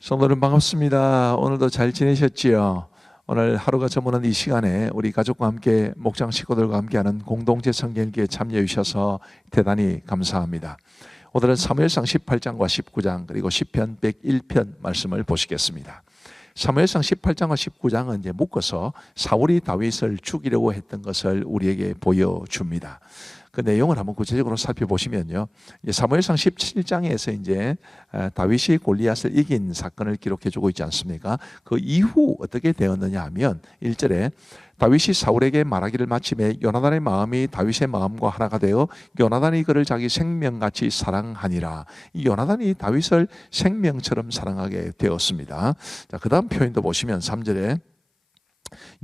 성도님 반갑습니다. 오늘도 잘 지내셨지요? 오늘 하루가 저무는 이 시간에 우리 가족과 함께 목장 식구들과 함께하는 공동체 성경기에 참여해 주셔서 대단히 감사합니다. 오늘은 사무엘상 18장과 19장 그리고 시편 101편 말씀을 보시겠습니다. 사무엘상 18장과 19장은 이제 묶어서 사울이 다윗을 죽이려고 했던 것을 우리에게 보여줍니다. 그 내용을 한번 구체적으로 살펴보시면요, 사무엘상 17장에서 이제 다윗이 골리앗을 이긴 사건을 기록해주고 있지 않습니까? 그 이후 어떻게 되었느냐 하면 1절에 다윗이 사울에게 말하기를 마침에 요나단의 마음이 다윗의 마음과 하나가 되어 요나단이 그를 자기 생명같이 사랑하니라. 이 요나단이 다윗을 생명처럼 사랑하게 되었습니다. 자, 그 다음 표현도 보시면 3절에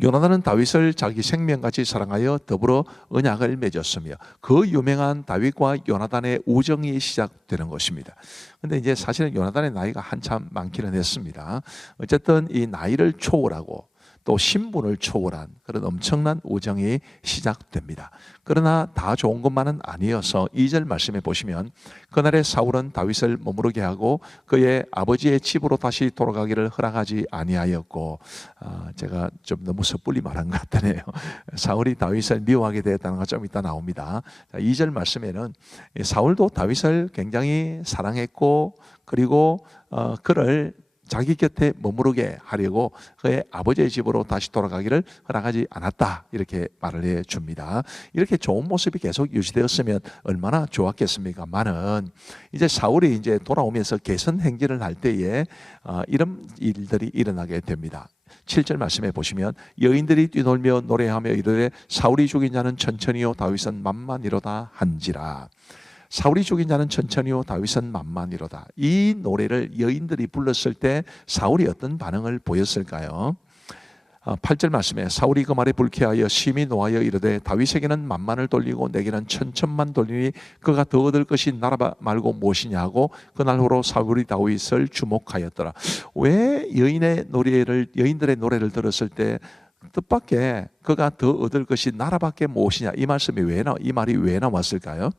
요나단은 다윗을 자기 생명같이 사랑하여 더불어 언약을 맺었으며, 그 유명한 다윗과 요나단의 우정이 시작되는 것입니다. 근데 이제 사실은 요나단의 나이가 한참 많기는 했습니다. 어쨌든 이 나이를 초월하고 또 신분을 초월한 그런 엄청난 우정이 시작됩니다. 그러나 다 좋은 것만은 아니어서 2절 말씀에 보시면 그날에 사울은 다윗을 머무르게 하고 그의 아버지의 집으로 다시 돌아가기를 허락하지 아니하였고, 제가 좀 너무 섣불리 말한 것 같네요. 사울이 다윗을 미워하게 되었다는 것 좀 이따 나옵니다. 2절 말씀에는 사울도 다윗을 굉장히 사랑했고, 그리고 그를 자기 곁에 머무르게 하려고 그의 아버지의 집으로 다시 돌아가기를 허락하지 않았다, 이렇게 말을 해줍니다. 이렇게 좋은 모습이 계속 유지되었으면 얼마나 좋았겠습니까만은, 이제 사울이 이제 돌아오면서 개선 행진을 할 때에 이런 일들이 일어나게 됩니다. 7절 말씀해 보시면 여인들이 뛰놀며 노래하며 이르되 사울이 죽인 자는 천천히요 다윗은 만만이로다 한지라. 사울이 죽인 자는 천천히요 다윗은 만만이로다. 이 노래를 여인들이 불렀을 때 사울이 어떤 반응을 보였을까요? 8절 말씀에 사울이 그 말에 불쾌하여 심히 노하여 이르되 다윗에게는 만만을 돌리고 내게는 천천만 돌리니 그가 더 얻을 것이 나라 말고 무엇이냐 하고 그날 후로 사울이 다윗을 주목하였더라. 왜 여인들의 노래를 들었을 때 뜻밖의 그가 더 얻을 것이 나라밖에 무엇이냐, 이 말이 왜 나왔을까요?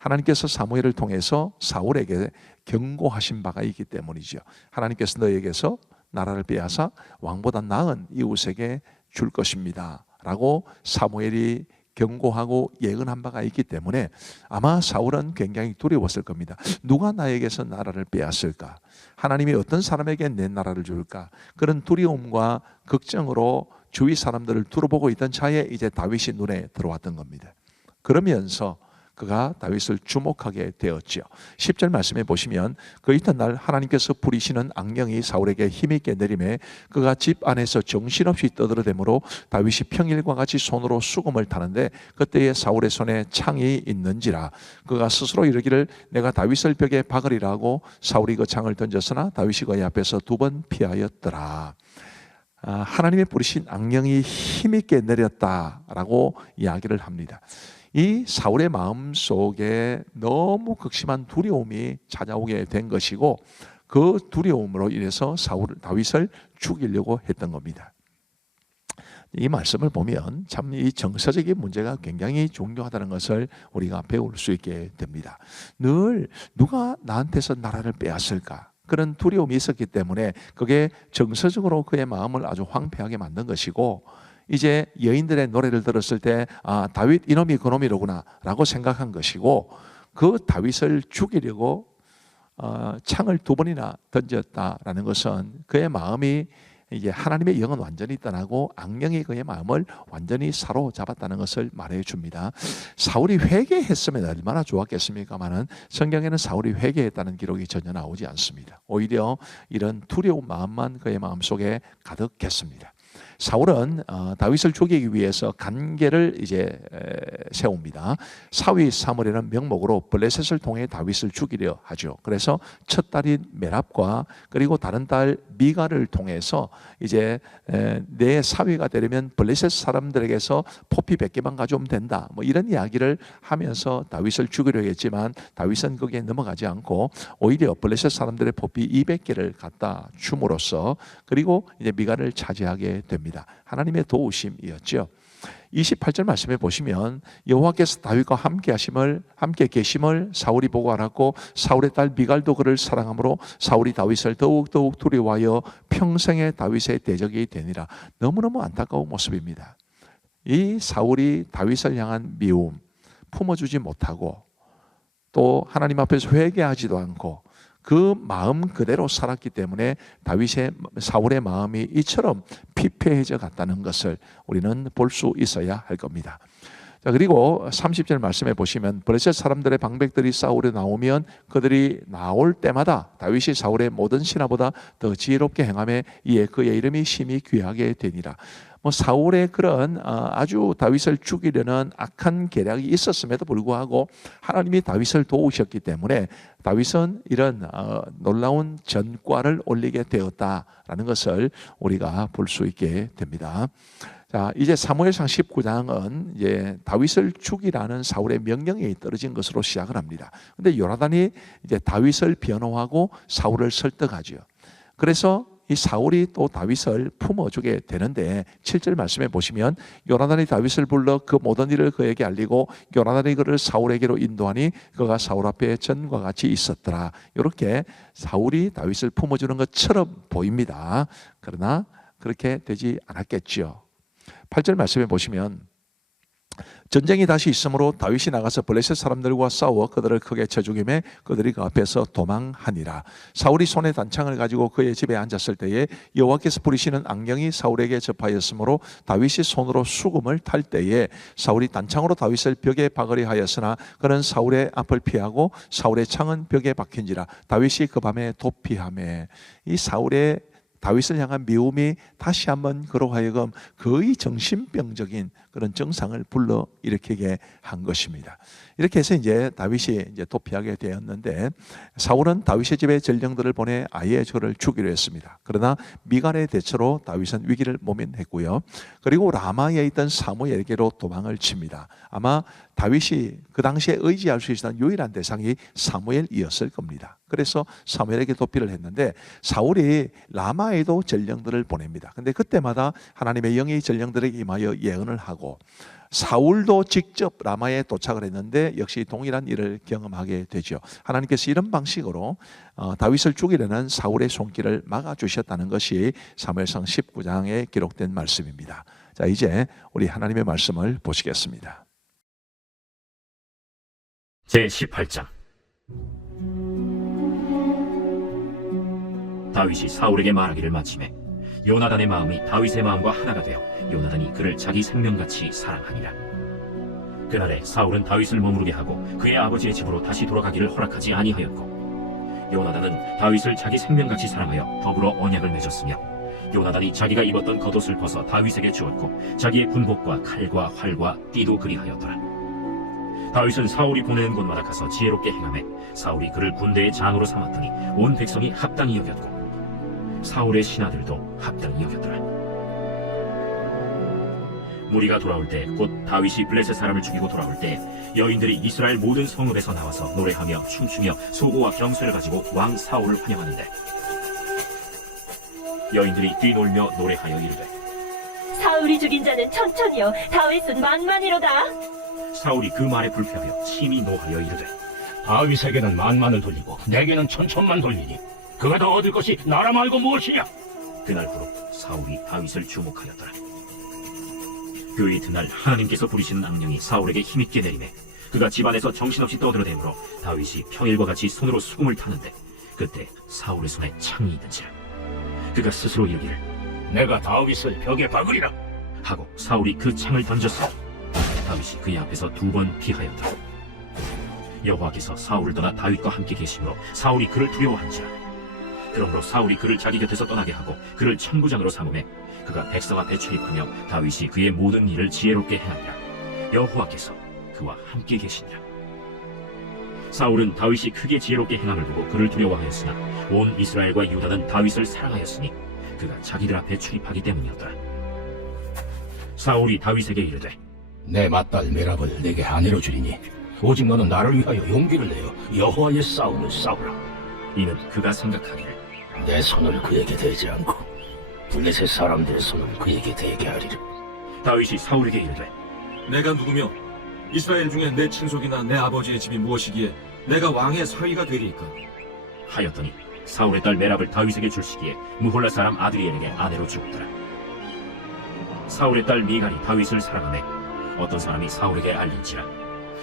하나님께서 사무엘을 통해서 사울에게 경고하신 바가 있기 때문이죠. 하나님께서 너에게서 나라를 빼앗아 왕보다 나은 이웃에게 줄 것입니다 라고 사무엘이 경고하고 예언한 바가 있기 때문에 아마 사울은 굉장히 두려웠을 겁니다. 누가 나에게서 나라를 빼앗을까? 하나님이 어떤 사람에게 내 나라를 줄까? 그런 두려움과 걱정으로 주위 사람들을 둘러보고 있던 차에 이제 다윗이 눈에 들어왔던 겁니다. 그러면서 그가 다윗을 주목하게 되었죠. 10절 말씀에 보시면 그 이튿날 하나님께서 부리시는 악령이 사울에게 힘있게 내림에 그가 집 안에서 정신없이 떠들어대므로 다윗이 평일과 같이 손으로 수금을 타는데 그때에 사울의 손에 창이 있는지라. 그가 스스로 이르기를 내가 다윗을 벽에 박으리라 하고 사울이 그 창을 던졌으나 다윗이 그의 앞에서 2번 피하였더라. 하나님의 부리신 악령이 힘있게 내렸다라고 이야기를 합니다. 이 사울의 마음 속에 너무 극심한 두려움이 찾아오게 된 것이고, 그 두려움으로 인해서 다윗을 죽이려고 했던 겁니다. 이 말씀을 보면 참 이 정서적인 문제가 굉장히 중요하다는 것을 우리가 배울 수 있게 됩니다. 늘 누가 나한테서 나라를 빼앗을까? 그런 두려움이 있었기 때문에 그게 정서적으로 그의 마음을 아주 황폐하게 만든 것이고, 이제 여인들의 노래를 들었을 때 다윗 이놈이 그놈이로구나 라고 생각한 것이고, 그 다윗을 죽이려고 창을 2번이나 던졌다라는 것은 그의 마음이 이제 하나님의 영은 완전히 떠나고 악령이 그의 마음을 완전히 사로잡았다는 것을 말해 줍니다. 사울이 회개했으면 얼마나 좋았겠습니까마는 성경에는 사울이 회개했다는 기록이 전혀 나오지 않습니다. 오히려 이런 두려운 마음만 그의 마음속에 가득했습니다. 사울은 다윗을 죽이기 위해서 간계를 이제 세웁니다. 사위 사무엘이라는 명목으로 블레셋을 통해 다윗을 죽이려 하죠. 그래서 첫 딸인 메랍과 그리고 다른 딸 미가를 통해서 이제 내 사위가 되려면 블레셋 사람들에게서 포피 100개만 가져오면 된다, 뭐 이런 이야기를 하면서 다윗을 죽이려 했지만 다윗은 거기에 넘어가지 않고 오히려 블레셋 사람들의 포피 200개를 갖다 줌으로써 그리고 이제 미가를 차지하게 됩니다. 하나님의 도우심이었죠. 28절 말씀에 보시면 여호와께서 다윗과 함께 계심을 사울이 보고 알았고 사울의 딸 미갈도 그를 사랑하므로 사울이 다윗을 더욱 두려워하여 평생에 다윗의 대적이 되니라. 너무너무 안타까운 모습입니다. 이 사울이 다윗을 향한 미움 품어주지 못하고 또 하나님 앞에서 회개하지도 않고 그 마음 그대로 살았기 때문에 사울의 마음이 이처럼 피폐해져 갔다는 것을 우리는 볼 수 있어야 할 겁니다. 자, 그리고 30절 말씀에 보시면 블레셋 사람들의 방백들이 싸우려 나오면 그들이 나올 때마다 다윗이 사울의 모든 신하보다 더 지혜롭게 행하며 이에 그의 이름이 심히 귀하게 되니라. 사울의 그런 아주 다윗을 죽이려는 악한 계략이 있었음에도 불구하고 하나님이 다윗을 도우셨기 때문에 다윗은 이런 놀라운 전과를 올리게 되었다라는 것을 우리가 볼 수 있게 됩니다. 자, 이제 사무엘상 19장은 이제 다윗을 죽이라는 사울의 명령이 떨어진 것으로 시작을 합니다. 근데 요나단이 이제 다윗을 변호하고 사울을 설득하죠. 그래서 이 사울이 또 다윗을 품어주게 되는데 7절 말씀에 보시면 요나단이 다윗을 불러 그 모든 일을 그에게 알리고 요나단이 그를 사울에게로 인도하니 그가 사울 앞에 전과 같이 있었더라. 이렇게 사울이 다윗을 품어주는 것처럼 보입니다. 그러나 그렇게 되지 않았겠지요. 8절 말씀에 보시면 전쟁이 다시 있으므로 다윗이 나가서 블레셋 사람들과 싸워 그들을 크게 쳐 죽이매 그들이 그 앞에서 도망하니라. 사울이 손에 단창을 가지고 그의 집에 앉았을 때에 여호와께서 부리시는 악령이 사울에게 접하였으므로 다윗이 손으로 수금을 탈 때에 사울이 단창으로 다윗을 벽에 박으려 하였으나 그는 사울의 앞을 피하고 사울의 창은 벽에 박힌지라. 다윗이 그 밤에 도피하매 이 사울의 다윗을 향한 미움이 다시 한번 그로 하여금 거의 정신병적인 그런 증상을 불러일으키게 한 것입니다. 이렇게 해서 이제 다윗이 이제 도피하게 되었는데 사울은 다윗의 집에 전령들을 보내 아예 저를 죽이려 했습니다. 그러나 미갈의 대처로 다윗은 위기를 모면했고요. 그리고 라마에 있던 사무엘에게로 도망을 칩니다. 아마 다윗이 그 당시에 의지할 수 있었던 유일한 대상이 사무엘이었을 겁니다. 그래서 사무엘에게 도피를 했는데 사울이 라마에도 전령들을 보냅니다. 근데 그때마다 하나님의 영이 전령들에게 임하여 예언을 하고 사울도 직접 라마에 도착을 했는데 역시 동일한 일을 경험하게 되죠. 하나님께서 이런 방식으로 다윗을 죽이려는 사울의 손길을 막아주셨다는 것이 사무엘상 19장에 기록된 말씀입니다. 자, 이제 우리 하나님의 말씀을 보시겠습니다. 제18장 다윗이 사울에게 말하기를 마치매 요나단의 마음이 다윗의 마음과 하나가 되어 요나단이 그를 자기 생명같이 사랑하니라. 그날에 사울은 다윗을 머무르게 하고 그의 아버지의 집으로 다시 돌아가기를 허락하지 아니하였고 요나단은 다윗을 자기 생명같이 사랑하여 더불어 언약을 맺었으며 요나단이 자기가 입었던 겉옷을 벗어 다윗에게 주었고 자기의 군복과 칼과 활과 띠도 그리하였더라. 다윗은 사울이 보내는 곳마다 가서 지혜롭게 행하매 사울이 그를 군대의 장으로 삼았더니 온 백성이 합당히 여겼고 사울의 신하들도 합당히 여겼더라. 무리가 돌아올 때 곧 다윗이 블레셋 사람을 죽이고 돌아올 때 여인들이 이스라엘 모든 성읍에서 나와서 노래하며 춤추며 소고와 경쇠를 가지고 왕 사울을 환영하는데 여인들이 뛰놀며 노래하여 이르되 사울이 죽인 자는 천천히요 다윗은 만만이로다. 사울이 그 말에 불쾌하여 심히 노하여 이르되 다윗에게는 만만을 돌리고 내게는 천천만 돌리니 그가 더 얻을 것이 나라 말고 무엇이냐? 그날부로 사울이 다윗을 주목하였더라. 그 이튿날 하나님께서 부리시는 악령이 사울에게 힘있게 내리매 그가 집안에서 정신없이 떠들어대므로 다윗이 평일과 같이 손으로 수금을 타는데 그때 사울의 손에 창이 있는지라. 그가 스스로 이르기를 내가 다윗을 벽에 박으리라 하고 사울이 그 창을 던졌으니 다윗이 그의 앞에서 2번 피하였더라. 여호와께서 사울을 떠나 다윗과 함께 계심으로 사울이 그를 두려워한지라. 그러므로 사울이 그를 자기 곁에서 떠나게 하고 그를 천부장으로 삼음해 그가 백성 앞에 출입하며 다윗이 그의 모든 일을 지혜롭게 행하니라. 여호와께서 그와 함께 계시니라. 사울은 다윗이 크게 지혜롭게 행함을 보고 그를 두려워하였으나 온 이스라엘과 유다는 다윗을 사랑하였으니 그가 자기들 앞에 출입하기 때문이었더라. 사울이 다윗에게 이르되 내 맏딸 메랍을 내게 아내로 주리니 오직 너는 나를 위하여 용기를 내어 여호와의 싸움을 싸우라. 이는 그가 생각하기를 내 손을 그에게 대지 않고 블레셋 사람들의 손을 그에게 대게 하리라. 다윗이 사울에게 이르되 내가 누구며 이스라엘 중에 내 친속이나 내 아버지의 집이 무엇이기에 내가 왕의 사위가 되리이까? 하였더니 사울의 딸 메랍을 다윗에게 줄 시기에 무홀라 사람 아드리엘에게 아내로 주었더라. 사울의 딸 미갈이 다윗을 사랑하매 어떤 사람이 사울에게 알린지라.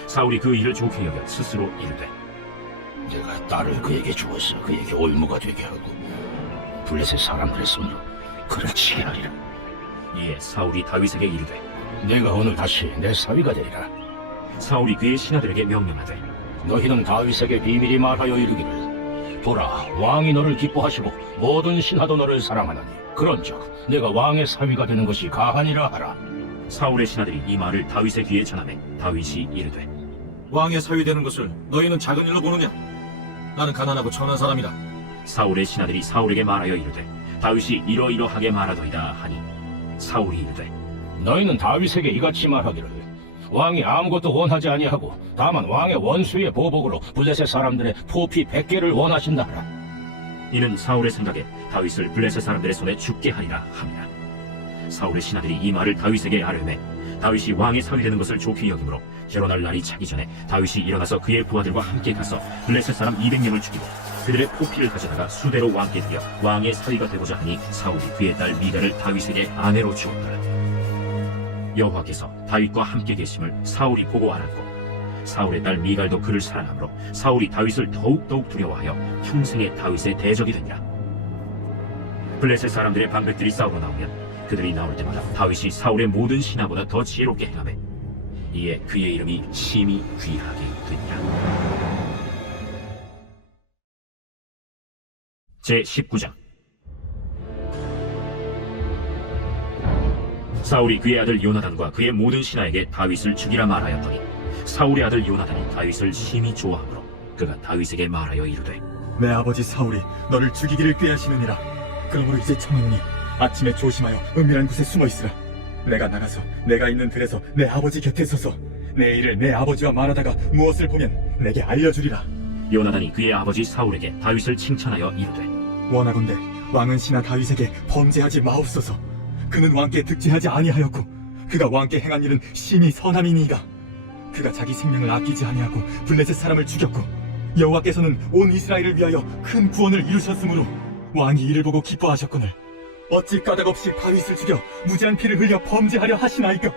사울이 그 일을 좋게 여겨 스스로 이르되 내가 딸을 그에게 주어서 그에게 올무가 되게 하고 블레셋 사람들의 손으로 그를 치게 하리라. 이에 사울이 다윗에게 이르되 내가 오늘 다시 내 사위가 되리라. 사울이 그의 신하들에게 명령하되 너희는 다윗에게 비밀히 말하여 이르기를 보라, 왕이 너를 기뻐하시고 모든 신하도 너를 사랑하나니 그런즉 내가 왕의 사위가 되는 것이 가하니라 하라. 사울의 신하들이 이 말을 다윗의 귀에 전하매 다윗이 이르되 왕의 사위 되는 것을 너희는 작은 일로 보느냐? 나는 가난하고 천한 사람이다. 사울의 신하들이 사울에게 말하여 이르되 다윗이 이러이러하게 말하더이다 하니 사울이 이르되 너희는 다윗에게 이같이 말하기를 왕이 아무것도 원하지 아니하고 다만 왕의 원수의 보복으로 블레셋 사람들의 포피 100개를 원하신다 하라. 이는 사울의 생각에 다윗을 블레셋 사람들의 손에 죽게 하리라 함이라. 사울의 신하들이 이 말을 다윗에게 아뢰매 다윗이 왕의 사위 되는 것을 좋게 여김으로 결혼할 날이 차기 전에 다윗이 일어나서 그의 부하들과 함께 가서 블레셋 사람 200명을 죽이고 그들의 포피를 가져다가 수대로 왕께 드려 왕의 사위가 되고자 하니 사울이 그의 딸 미갈을 다윗에게 아내로 주었더라. 여호와께서 다윗과 함께 계심을 사울이 보고 알았고 사울의 딸 미갈도 그를 사랑하므로 사울이 다윗을 더욱 두려워하여 평생에 다윗의 대적이 되니라. 블레셋 사람들의 방백들이 싸우러 나오면 그들이 나올 때마다 다윗이 사울의 모든 신하보다 더 지혜롭게 행하매 이에 그의 이름이 심히 귀하게 되니라. 제19장. 사울이 그의 아들 요나단과 그의 모든 신하에게 다윗을 죽이라 말하였더니 사울의 아들 요나단이 다윗을 심히 좋아하므로 그가 다윗에게 말하여 이르되 내 아버지 사울이 너를 죽이기를 꾀하시느니라. 그러므로 이제 청하노니 아침에 조심하여 은밀한 곳에 숨어 있으라. 내가 나가서 내가 있는 들에서 내 아버지 곁에 서서 내 일을 내 아버지와 말하다가 무엇을 보면 내게 알려주리라. 요나단이 그의 아버지 사울에게 다윗을 칭찬하여 이르되 원하건대 왕은 신하 다윗에게 범죄하지 마옵소서. 그는 왕께 득죄하지 아니하였고 그가 왕께 행한 일은 심히 선함이니이다. 그가 자기 생명을 아끼지 아니하고 블레셋 사람을 죽였고 여호와께서는 온 이스라엘을 위하여 큰 구원을 이루셨으므로 왕이 이를 보고 기뻐하셨거늘 어찌 까닭없이 다윗을 죽여 무지한 피를 흘려 범죄하려 하시나이까.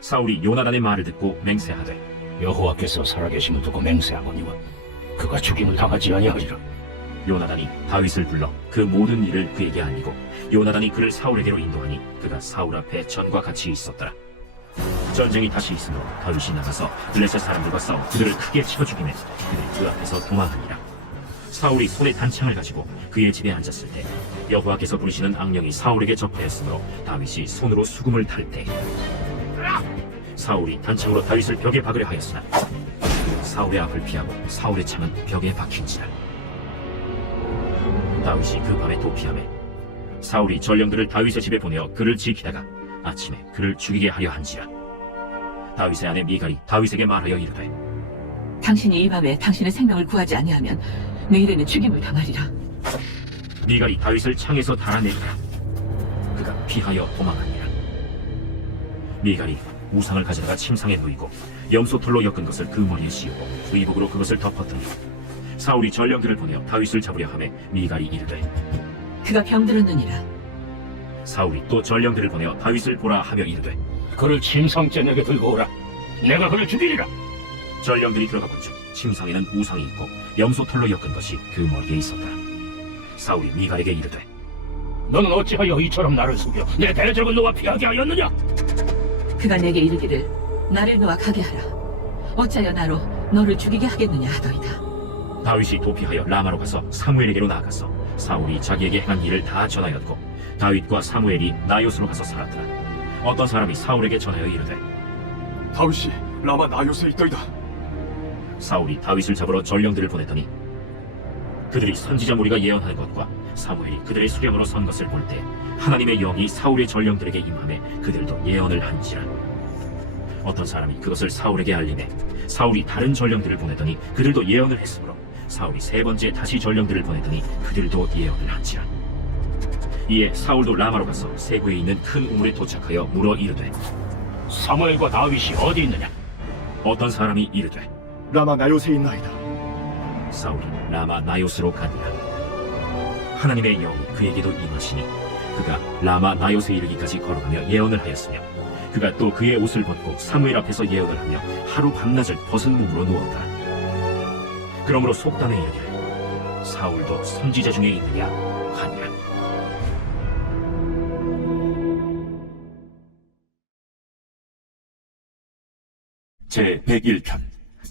사울이 요나단의 말을 듣고 맹세하되 여호와께서 살아계심을 두고 맹세하거니와 그가 죽임을 당하지 아니하리라. 요나단이 다윗을 불러 그 모든 일을 그에게 알리고 요나단이 그를 사울에게로 인도하니 그가 사울 앞에 전과 같이 있었더라. 전쟁이 다시 있으므로 다윗이 나가서 블레셋 사람들과 싸워 그들을 크게 치고 죽이매 그들이 그 앞에서 도망하니라. 사울이 손에 단창을 가지고 그의 집에 앉았을 때 여호와께서 부르시는 악령이 사울에게 접하였으므로 다윗이 손으로 수금을 탈 때 사울이 단창으로 다윗을 벽에 박으려 하였으나 사울의 앞을 피하고 사울의 창은 벽에 박힌지라. 다윗이 그 밤에 도피하매 사울이 전령들을 다윗의 집에 보내어 그를 지키다가 아침에 그를 죽이게 하려 한지라. 다윗의 아내 미갈이 다윗에게 말하여 이르되 당신이 이 밤에 당신의 생명을 구하지 아니하면 내일에는 죽임을 당하리라. 미갈이 다윗을 창에서 달아내리라. 그가 피하여 도망하니라. 미갈이 우상을 가져다가 침상에 누이고 염소털로 엮은 것을 그 머리에 씌우고 의복으로 그것을 덮었더니 사울이 전령들을 보내어 다윗을 잡으려 하매 미갈이 이르되 그가 병들었느니라. 사울이 또 전령들을 보내어 다윗을 보라 하며 이르되 그를 침상째 내게 들고 오라. 내가 그를 죽이리라. 전령들이 들어가 본즉 침상에는 우상이 있고 염소털로 엮은 것이 그 머리에 있었더라. 사울이 미갈에게 이르되 너는 어찌하여 이처럼 나를 속여 내 대적을 놓아 피하게 하였느냐? 그가 내게 이르기를 나를 놓아 가게 하라. 어찌하여 나로 너를 죽이게 하겠느냐 하더이다. 다윗이 도피하여 라마로 가서 사무엘에게로 나아가서 사울이 자기에게 행한 일을 다 전하였고 다윗과 사무엘이 나요스로 가서 살았더라. 어떤 사람이 사울에게 전하여 이르되 다윗이 라마 나요스에 있더이다. 사울이 다윗을 잡으러 전령들을 보냈더니 그들이 선지자 무리가 예언하는 것과 사무엘이 그들의 수령으로 선 것을 볼 때 하나님의 영이 사울의 전령들에게 임하매 그들도 예언을 한지라. 어떤 사람이 그것을 사울에게 알리매 사울이 다른 전령들을 보내더니 그들도 예언을 했으므로 사울이 세 번째 다시 전령들을 보내더니 그들도 예언을 한지라. 이에 사울도 라마로 가서 세구에 있는 큰 우물에 도착하여 물어 이르되 사무엘과 다윗이 어디 있느냐? 어떤 사람이 이르되 라마 나요새 있나이다. 사울이 라마 나요스로 가니라. 하나님의 영이 그에게도 임하시니 그가 라마 나요스에 이르기까지 걸어가며 예언을 하였으며 그가 또 그의 옷을 벗고 사무엘 앞에서 예언을 하며 하루 밤낮을 벗은 몸으로 누웠다. 그러므로 속담에 이르기를 사울도 선지자 중에 있느냐 하니라. 제 101편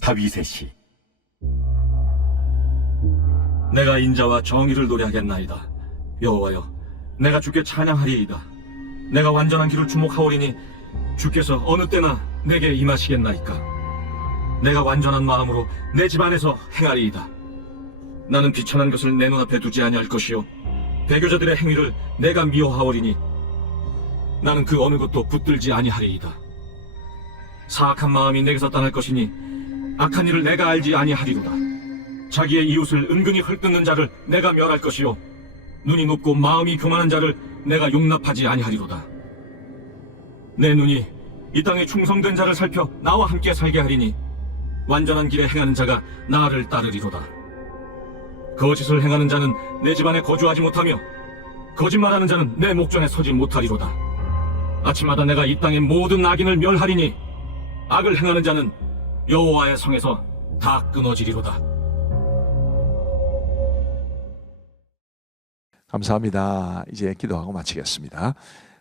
다윗의 시. 내가 인자와 정의를 노래하겠나이다. 여호와여, 내가 주께 찬양하리이다. 내가 완전한 길을 주목하오리니 주께서 어느 때나 내게 임하시겠나이까. 내가 완전한 마음으로 내 집 안에서 행하리이다. 나는 비천한 것을 내 눈앞에 두지 아니할 것이요 배교자들의 행위를 내가 미워하오리니 나는 그 어느 것도 붙들지 아니하리이다. 사악한 마음이 내게서 떠날 것이니 악한 일을 내가 알지 아니하리로다. 자기의 이웃을 은근히 헐뜯는 자를 내가 멸할 것이요 눈이 높고 마음이 교만한 자를 내가 용납하지 아니하리로다. 내 눈이 이 땅에 충성된 자를 살펴 나와 함께 살게 하리니 완전한 길에 행하는 자가 나를 따르리로다. 거짓을 행하는 자는 내 집안에 거주하지 못하며 거짓말하는 자는 내 목전에 서지 못하리로다. 아침마다 내가 이 땅의 모든 악인을 멸하리니 악을 행하는 자는 여호와의 성에서 다 끊어지리로다. 감사합니다. 이제 기도하고 마치겠습니다.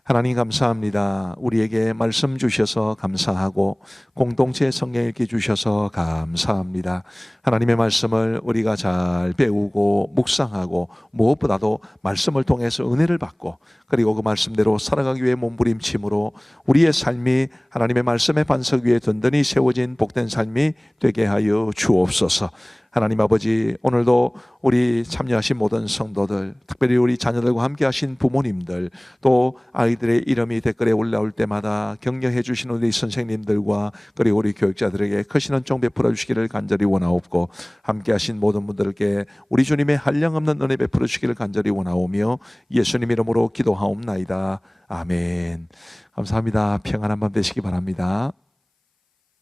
하나님 감사합니다. 우리에게 말씀 주셔서 감사하고 공동체 성경 읽기 주셔서 감사합니다. 하나님의 말씀을 우리가 잘 배우고 묵상하고 무엇보다도 말씀을 통해서 은혜를 받고 그리고 그 말씀대로 살아가기 위해 몸부림침으로 우리의 삶이 하나님의 말씀의 반석 위에 든든히 세워진 복된 삶이 되게 하여 주옵소서. 하나님 아버지, 오늘도 우리 참여하신 모든 성도들, 특별히 우리 자녀들과 함께 하신 부모님들, 또 아이들의 이름이 댓글에 올라올 때마다 격려해 주시는 우리 선생님들과 그리고 우리 교육자들에게 크신 은총 베풀어 주시기를 간절히 원하옵고, 함께 하신 모든 분들께 우리 주님의 한량없는 은혜 베풀어 주시기를 간절히 원하오며 예수님 이름으로 기도하옵나이다. 아멘. 감사합니다. 평안한 밤 되시기 바랍니다.